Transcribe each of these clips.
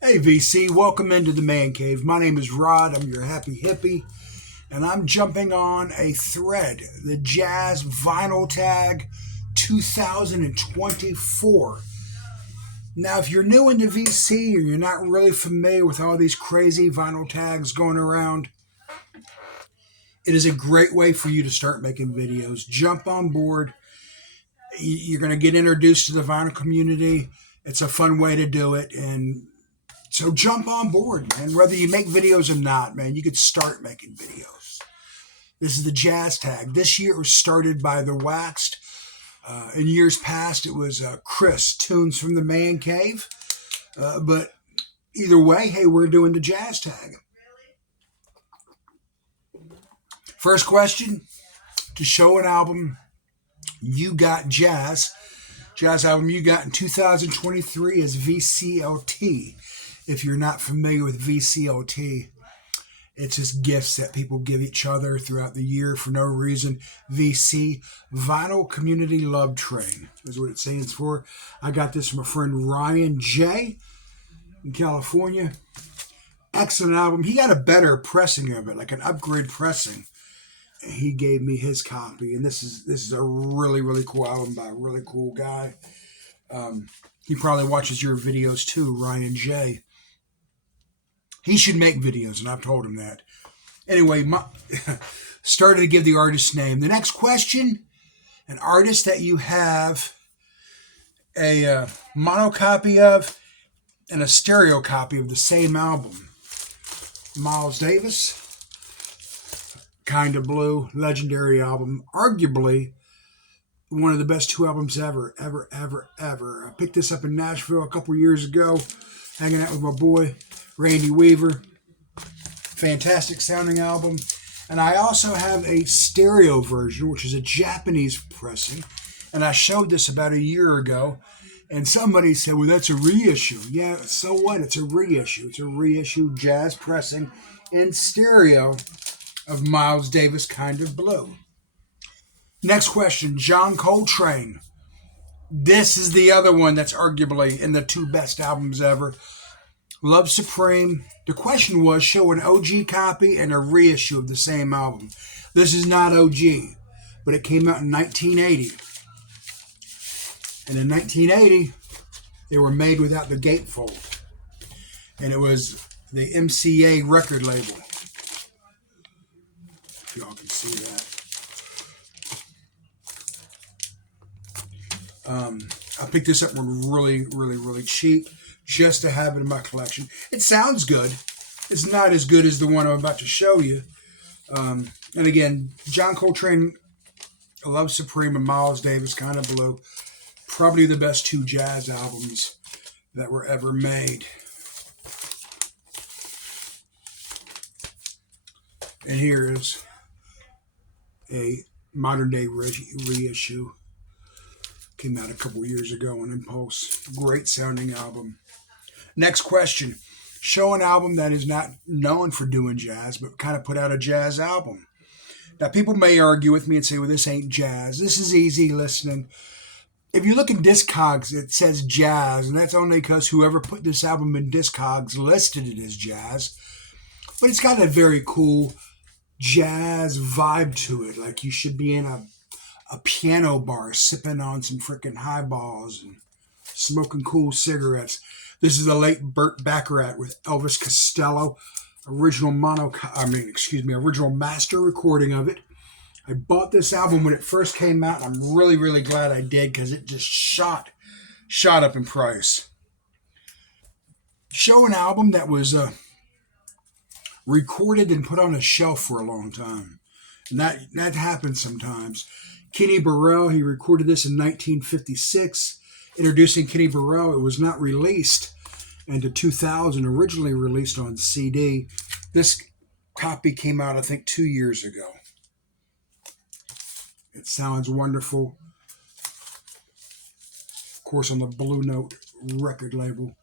Hey VC, welcome into the Man Cave. My name is Rod. I'm your happy hippie, and I'm jumping on a thread, the Jazz Vinyl Tag 2024. Now, if you're new into VC or you're not really familiar with all these crazy vinyl tags going around, it is a great way for you to start making videos. Jump on board. You're going to get introduced to the vinyl community. It's a fun way to do it, and so jump on board, man. Whether you make videos or not, man, you could start making videos. This is the Jazz Tag. This year it was started by The Waxed. In years past, it was Chris, Tunes from the Man Cave. But either way, hey, we're doing the Jazz Tag. First question, to show an album you got jazz album you got in 2023 is VCLT. If you're not familiar with VCLT, it's just gifts that people give each other throughout the year for no reason. VC, Vinyl Community Love Train, is what it stands for. I got this from a friend, Ryan J. in California. Excellent album. He got a better pressing of it, like an upgrade pressing. He gave me his copy, and this is a really, really cool album by a really cool guy. He probably watches your videos too, Ryan J. He should make videos, and I've told him that. Anyway, started to give the artist name. The next question, an artist that you have a mono copy of and a stereo copy of the same album. Miles Davis, Kinda Blue, legendary album. Arguably one of the best two albums ever. I picked this up in Nashville a couple years ago, hanging out with my boy, Randy Weaver. Fantastic sounding album. And I also have a stereo version, which is a Japanese pressing. And I showed this about a year ago. And somebody said, well, that's a reissue. Yeah, so what? It's a reissue. It's a reissue jazz pressing in stereo of Miles Davis, Kind of Blue. Next question, John Coltrane. This is the other one that's arguably in the two best albums ever. Love Supreme. The question was, show an OG copy and a reissue of the same album. This is not OG, but it came out in 1980. And in 1980, they were made without the gatefold. And it was the MCA record label. If y'all can see that. I picked this up really cheap just to have it in my collection. It sounds good. It's not as good as the one I'm about to show you. And again, John Coltrane, Love Supreme, and Miles Davis, Kind of Blue. Probably the best two jazz albums that were ever made. And here is a modern day reissue. Came out a couple years ago on Impulse. Great sounding album. Next question. Show an album that is not known for doing jazz, but kind of put out a jazz album. Now, people may argue with me and say, well, this ain't jazz. This is easy listening. If you look in Discogs, it says jazz, and that's only because whoever put this album in Discogs listed it as jazz. But it's got a very cool jazz vibe to it. Like you should be in a piano bar sipping on some freaking highballs and smoking cool cigarettes. This is the late Burt Bacharach with Elvis Costello. Original master recording of it. I bought this album when it first came out, and I'm really glad I did because it just shot up in price. Show an album that was recorded and put on a shelf for a long time. And that happens sometimes. Kenny Burrell, he recorded this in 1956. Introducing Kenny Burrell, it was not released until 2000, originally released on CD. This copy came out, I think, 2 years ago. It sounds wonderful. Of course, on the bluenote record label.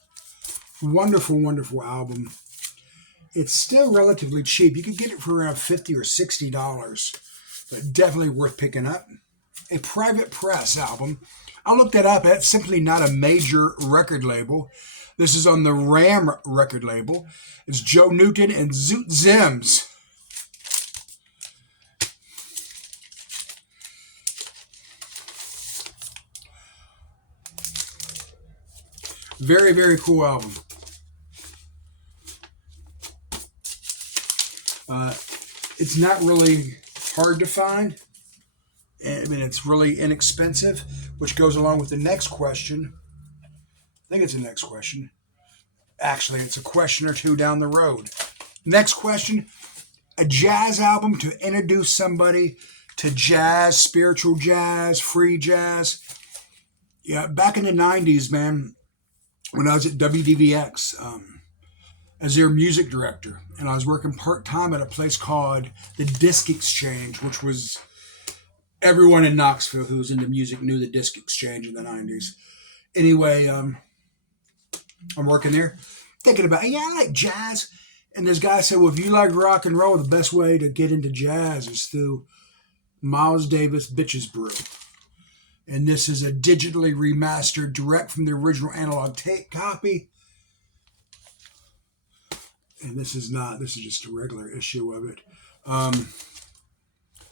Wonderful album. It's still relatively cheap. You could get it for around $50 or $60, but definitely worth picking up. A private press album. I looked that up. It's simply not a major record label. This is on the Ram record label. It's Joe Newton and Zoot Zims. Very, very cool album. It's not really hard to find. I mean, it's really inexpensive, which goes along with the next question. I think it's the next question. Actually, it's a question or two down the road. Next question. A jazz album to introduce somebody to jazz, spiritual jazz, free jazz. Yeah, back in the 90s, man, when I was at WDVX as their music director, and I was working part-time at a place called the Disc Exchange, which was everyone in Knoxville who was into music knew the Disc Exchange in the 90s. Anyway, I'm working there, thinking about, yeah, I like jazz. And this guy said, well, if you like rock and roll, the best way to get into jazz is through Miles Davis' Bitches Brew. And this is a digitally remastered direct from the original analog tape copy. And this is just a regular issue of it.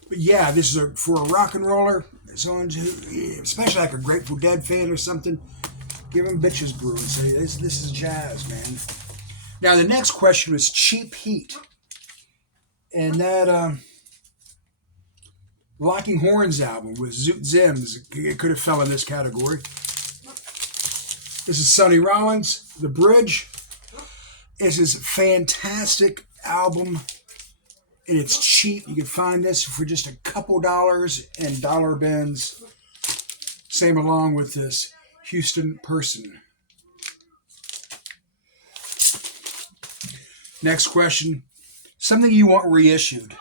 But yeah, this is for a rock and roller, someone especially like a Grateful Dead fan or something, give them Bitches Brew and say, this is jazz, man. Now, the next question was Cheap Heat. And that Locking Horns album with Zoot Zims, it could have fell in this category. This is Sonny Rollins, The Bridge. This is a fantastic album, and it's cheap. You can find this for just a couple dollars in dollar bins. Same along with this Houston Person. Next question. Something you want reissued.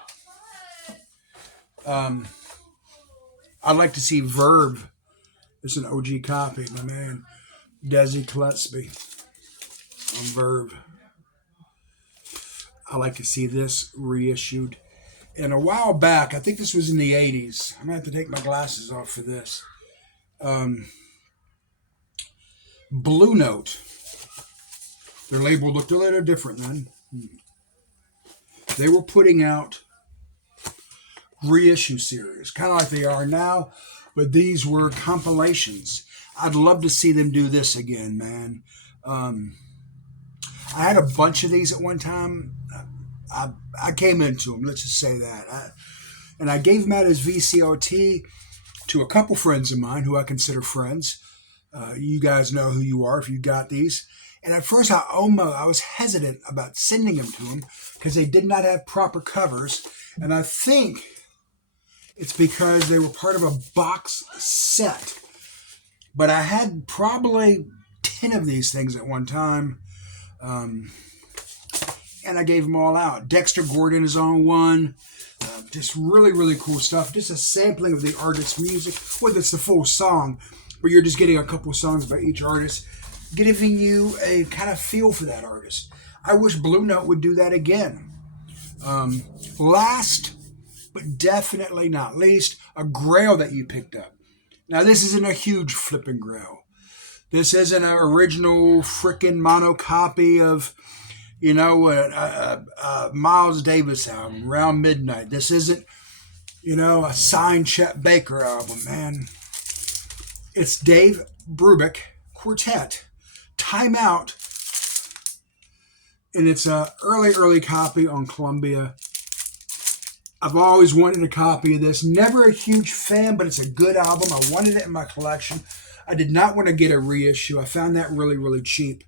I'd like to see Verb. It's an OG copy, my man. Desi Gillespie on Verb. I like to see this reissued. And a while back, I think this was in the 80s. I'm going to have to take my glasses off for this. bluenote. Their label looked a little different then. They were putting out reissue series, kind of like they are now, but these were compilations. I'd love to see them do this again, man. I had a bunch of these at one time. I came into them, let's just say that. And I gave them out as VCOT to a couple friends of mine who I consider friends. You guys know who you are if you got these. And at first I was hesitant about sending them to them because they did not have proper covers. And I think it's because they were part of a box set. But I had probably 10 of these things at one time. And I gave them all out. Dexter Gordon is on one. Just really, really cool stuff. Just a sampling of the artist's music. Whether it's the full song, but you're just getting a couple songs by each artist, giving you a kind of feel for that artist. I wish bluenote would do that again. Last, but definitely not least, a grail that you picked up. Now, this isn't a huge flipping grail. This isn't an original frickin' mono copy of, a Miles Davis album, Around Midnight. This isn't, a signed Chet Baker album, man. It's Dave Brubeck Quartet, Time Out. And it's an early copy on Columbia. I've always wanted a copy of this. Never a huge fan, but it's a good album. I wanted it in my collection. I did not want to get a reissue. I found that really, really cheap.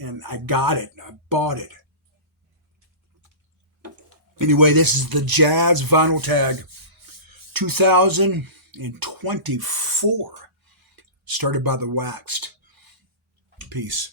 And I got it. I bought it. Anyway, this is the Jazz Vinyl Tag 2024. Started by The Waxed. Peace.